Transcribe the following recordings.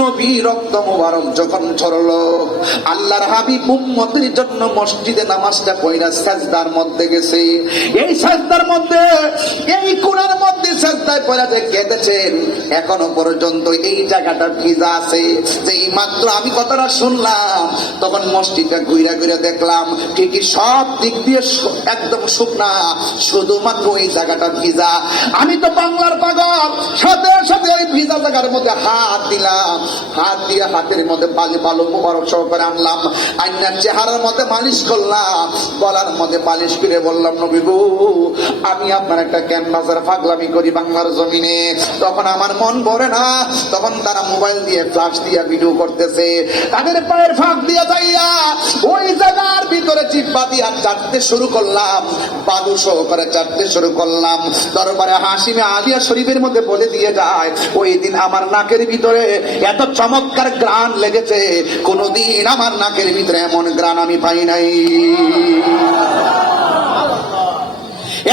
নবী রক্ত মুবারক যখন ঝরলো, আল্লাহর হাবিব উম্মতের জন্য মসজিদে নামাজটা পড়া সাজদার মধ্যে গেছে। এই সাজদার মধ্যে, এই কোণার মধ্যে সাজদায় পড়া যে কেঁদেছেন, এখনো পর্যন্ত এই জায়গাটা ভিজা আছে। যেই মাত্র আমি কথাটা শুনলাম, তখন মসজিদটা ঘুরে ঘুরে দেখলাম ঠিকই সব দিক দিয়ে একদম শুকনা, শুধুমাত্র এই জায়গাটা ভিজা। আমি তো বাংলার পাগল, সাথে সাথে ওই ভিজা জায়গার মধ্যে হাত দিলাম, হাত দিয়ে হাতের মধ্যে বালু মুবারক সহকারে আনলাম, আইনার চেহারার মধ্যে মালিশ করলাম, গলার মধ্যে পালিশ করে বললাম, নবী গো, আমি আপনার একটা ক্যানভাসের পাগলামি করি বাংলার জমিনে। তখন আমার মন ভরে না, তখন তারা মোবাইল দিয়ে ফ্ল্যাশ দিয়ে ভিডিও করতেছে। তাদের পায়ের ফাঁক দিয়ে যাইয়া ওই জায়গার ভিতরে চিপা দিয়া চাটতে শুরু করলাম, বালু সহকারে চাটতে শুরু করলাম। দরবারে হাশিমে আলিয়া শরীফের মধ্যে বলে দিয়ে যায়, ওই দিন আমার নাকের ভিতরে এত চমৎকার গ্রান লেগেছে, কোনদিন আমার নাকের ভিতরে এমন গ্রান আমি পাই নাই।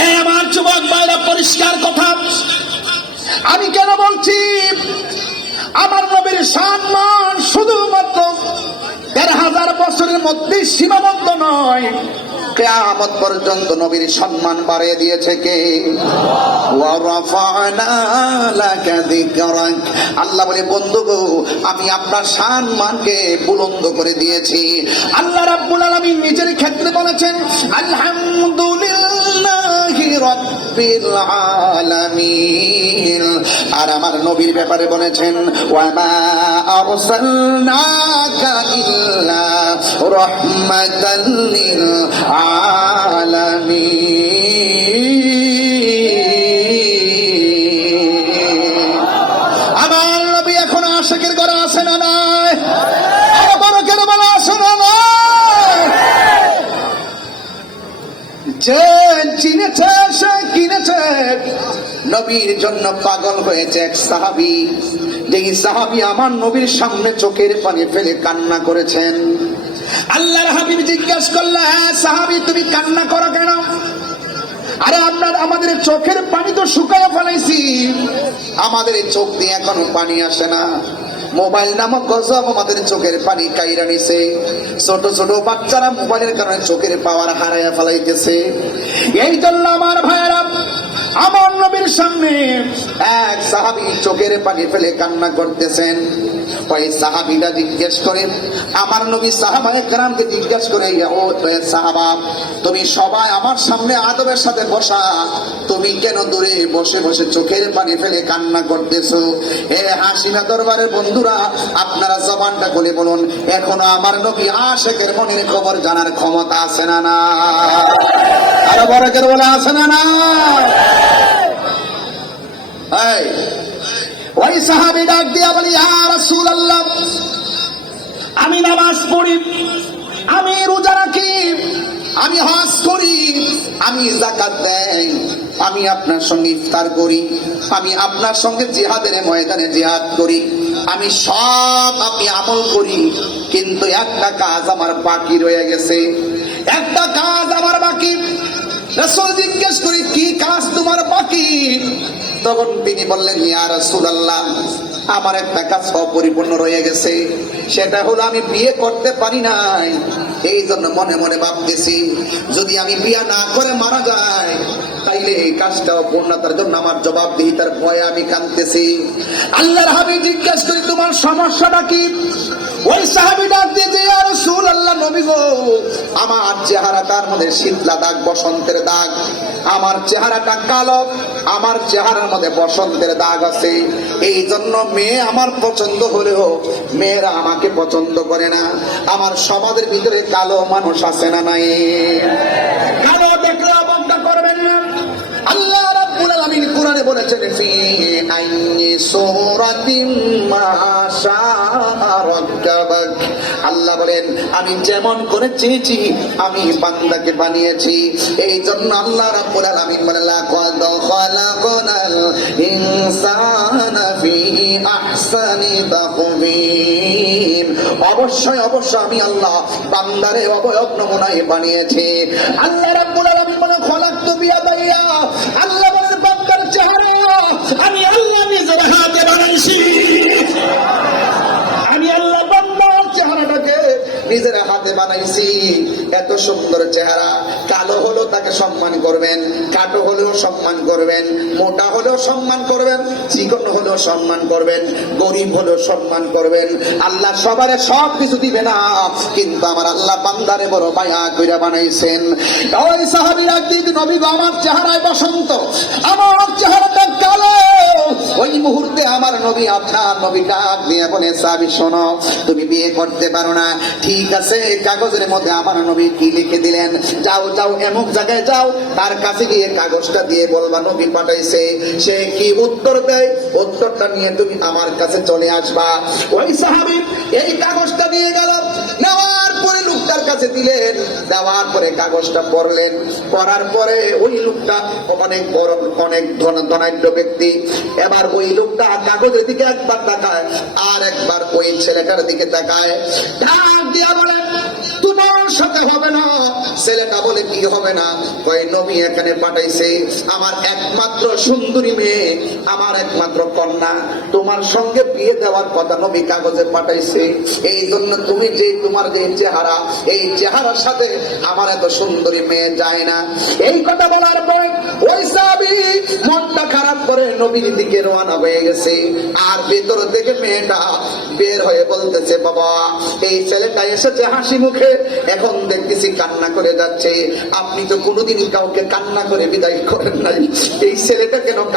এই আমার যুবক ভাইরা, পরিষ্কার কথা আমি কেন বলছি, আমার নবীর সম্মান শুধুমাত্র ১,৫০০ বছরের মধ্যে সীমাবদ্ধ নয়, কিয়ামত পর্যন্ত নবীর সম্মান বাড়িয়ে দিয়েছে কে? ওয়া রাফা'না লাকা যিকরাক। আল্লাহ বলে, বন্ধু গো, আমি আপনার সম্মানকে বুলন্দ করে দিয়েছি। আল্লাহ রাব্বুল আলামিন নিজের ক্ষেত্রে বলেছেন, আলহামদুলিল্লাহি রাব্বিল আলামিন। আর আমার নবীর ব্যাপারে বলেছেন, ওয়া মা আরসালনাকা ইল্লা রাহমাতাল লিল আলামিন। আমার নবী এখন আশিকের ঘরে আছে না নাই? বড় কেন বলা আছে না নাই? যে চিনেছে সে কিনেছে, নবীর জন্য পাগল হয়েছে এক সাহাবী। যেই সাহাবী আমার নবীর সামনে চোখের পানি ফেলে কান্না করেছেন। আল্লাহর হাবিব জিজ্ঞাসা করলেন, হ্যাঁ সাহাবী, তুমি কান্না করো কেন? আরে আমাদের চোখের পানি তো শুকায় ফেলাইছি, আমাদের চোখ দিয়ে এখনো পানি আসে না। মোবাইল নামক গজব আমাদের চোখের পানি কাইরা নিছে। ছোট ছোট বাচ্চারা মোবাইলের কারণে চোখের পাওয়ার হারাইয়া ফেলাইতেছে। এই জন্য আমার ভাইয়েরা, আমার নবীর সামনে এক সাহাবী চোখের পানি ফেলে কান্না করতেছেন। ওই সাহাবীরা জিজ্ঞেস করে, আমার নবী সাহাবায়ে কেরামকে জিজ্ঞেস করে, ও সাহাবা, তুমি সবাই আমার সামনে আদবের সাথে বসা, তুমি কেন দূরে বসে বসে চোখের পানি ফেলে কান্না করতেছো? হে হাসিনা দরবারের বন্ধুরা, আপনারা জবানটা খুলে বলুন, এখনো আমার নবী আশিকের মনের খবর জানার ক্ষমতা আছে না না? আরো বড় করে বলে আছে না না? ওই সাহাবী ডাক দিয়া বলি, ইয়া রাসূলুল্লাহ, আমি নামাজ পড়ি, আমি রোজা রাখি, আমি হজ করি, আমি যাকাত দেই, আমি আপনার সঙ্গে ইফতার করি, আমি আপনার সঙ্গে জিহাদের ময়দানে জিহাদ করি, আমি সব আপনি আমল করি, কিন্তু একটা কাজ আমার বাকি রয়ে গেছে, একটা কাজ আমার বাকি। রাসূল জিজ্ঞেস করি, কি কাজ তোমার বাকি? তখন তিনি বললেন, ইয়া রাসূলুল্লাহ, আমার একটা কাজ অপরিপূর্ণ রয়ে গেছে, সেটা হলো আমি বিয়ে করতে পারি নাই। এই জন্য মনে মনে ভাবতেছি, যদি আমি বিয়ে না করে মারা যাই, তাইলে এই কাজটা পূর্ণতার জন্য আমার জবাবদিহিতার ভয়ে আমি কাঁদতেছি। আল্লাহর হাবিব জিজ্ঞেস করি, তোমার সমস্যাটা কি? ওই সাহাবী ডাক দিয়ে, ইয়া রাসূলুল্লাহ, নবী গো, আমার চেহারাটার মধ্যে শীতলা দাগ, বসন্তের দাগ, আমার চেহারাটা কালো, আমার চেহারার মধ্যে বসন্তের দাগ আছে। এই জন্য মেয়ে আমার পছন্দ হলেও মেয়েরা আমাকে পছন্দ করে না। আমার সমাজের ভিতরে কালো মানুষ আছে না নাই? কালো দেখলে অবজ্ঞা করবেন না। আল্লাহ রাব্বুল আলামিন কোরআনে বলেছেন, ফি আইনি সূরাতিন মা শাআ রাক্কাবাক। আল্লাহ বলেন, আমি যেমন করে চেয়েছি আমি বান্দাকে বানিয়েছি। এই জন্য আল্লাহ রাব্বুল আলামিন বলেন, লাকাদ খালাকনাল ইনসানা ফি আহসানি তাকওয়িম। অবশ্যই অবশ্যই আমি আল্লাহ বান্দারে অবয়ব নমুনায় বানিয়েছি। আল্লাহ রাব্বুল আলামিন বলেন, খলাকতু বিয়াদাইয়া। আল্লাহ বলেন, বান্দার চেহারা আমি আল্লাহ নিজের হাতে বানাইছি। বানাইছি, এত সুন্দর চেহারা, কালো হলেও তাকে সম্মান করবেন, কাটো হলেও সম্মান করবেন, মোটা হলেও সম্মান করবেন, চিকন হলেও সম্মান করবেন, গরিব হলেও সম্মান করবেন। আল্লাহ সবারে সব কিছু দিবে না, কিন্তু আমার আল্লাহ বান্দারে বড় মায়া কইরা বানাইছেন। ওই সাহাবীরা দিক নবী গো, আমার চেহারায় বসন্ত, আমার চেহারাটা কালো। ওই মুহূর্তে আমার নবী, আপনার নবী ডাক দিয়ে বলে, সাহাবী শোনো, তুমি বিয়ে করতে পারো না, ঠিক আছে। কাগজের মধ্যে আমার নবী কি লিখে দিলেন, যাও যাও এমন জায়গায় যাও, তার কাছে গিয়ে কাগজটা দিয়ে বলবা নবী পাঠাইছে। সে কি উত্তর দেয়, উত্তরটা নিয়ে তুমি আমার কাছে চলে আসবা। ওই সাহাবী এই কাগজটা দিয়ে গেল, নেওয়ার পরে লোকটার কাছে দিলেন, দেওয়ার পরে কাগজটা পড়লেন, পড়ার পরে ওই লোকটা অনেক বড়, অনেক ধনাঢ্য ব্যক্তি। এবার ওই লোকটা কাগজের দিকে একবার তাকায়, আর একবার ওই ছেলেটার দিকে তাকায়, ডাক দিয়া বলে, তোমার সাথে হবে না। ছেলেটা বলে, কি হবে না? কই, নবী এখানে পাঠাইছে আমার একমাত্র সুন্দরী মেয়ে, আমার একমাত্র কন্যা, তোমার সঙ্গে বিয়ে দেওয়ার কথা নবী কাগজে পাঠাইছে। এই জন্য তুমি যে, তোমার যে চেহারা, এই চেহারার সাথে আমার এত সুন্দরী মেয়ে যায় না। এই কথা বলার পরে ওই সাহাবী মনটা খারাপ করে নবীর দিকে রওনা হয়ে গেছে। আর ভেতর থেকে মেয়েটা বের হয়ে বলতেছে, বাবা, এই ছেলেটা এসেছে হাসি মুখে, এখন দেখতেছি কান্না করে যাচ্ছে। আপনি তো কোনোদিনই কাউকে কান্না করে বিদায় করেন নাই, এই ছেলেটা কেন